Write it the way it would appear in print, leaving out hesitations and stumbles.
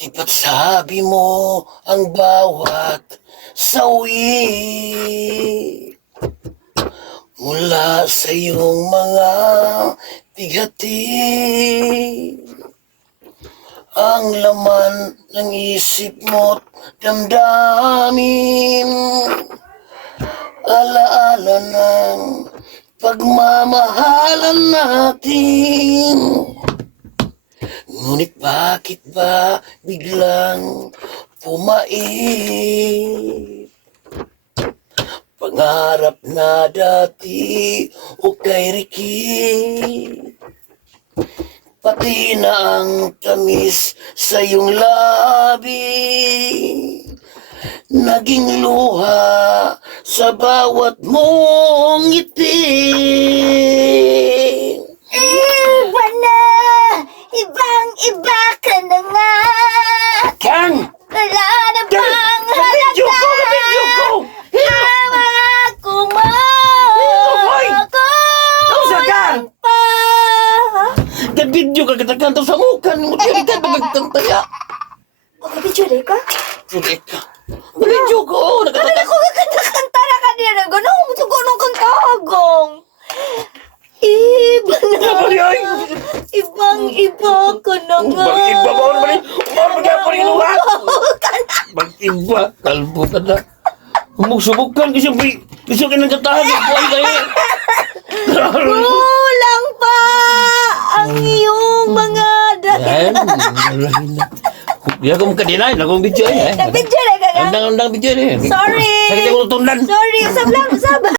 Diba't sabi mo ang bawat sawi mula sa iyong mga bigati. Ang laman ng isip mo't damdamin, alaala ng pagmamahalan natin. Ngunit bakit ba biglang pumait? Pangarap na dati o kay Ricky, pati na ang tamis sa iyong labi, naging luha sa bawat mong ngiti. Iba na! Ibang-iba ka na nga! Kang! Wala na bang Kabidyo ko! halaga? Kabidyo ko! Tawa ko mo! Hoy! Nausa ka! Pa! Kabidyo ka katakanto sa mukha mo. Dili ka magkantaya. O, kabidyo rin ka? Dili ka. Kabidyo ko! Ano na ko kakanta na ka nila? Ganun, mutugo nung kantagong. Iba na! Ay! Ibang-iba ka na nga! Mag-iba ba? Umar ka pa rin luha! Mag-iba! Kalbo ka na. Sumubukan kasi gusto ka nang katahan. Buwan kayo. Kulang pa ang iyong mga Yan. Hindi ako makadinay. Nagong video eh. Nag-video na ka nga? Andang video eh. Sorry! Sakit ako tundan. Sorry, sablang, sabang.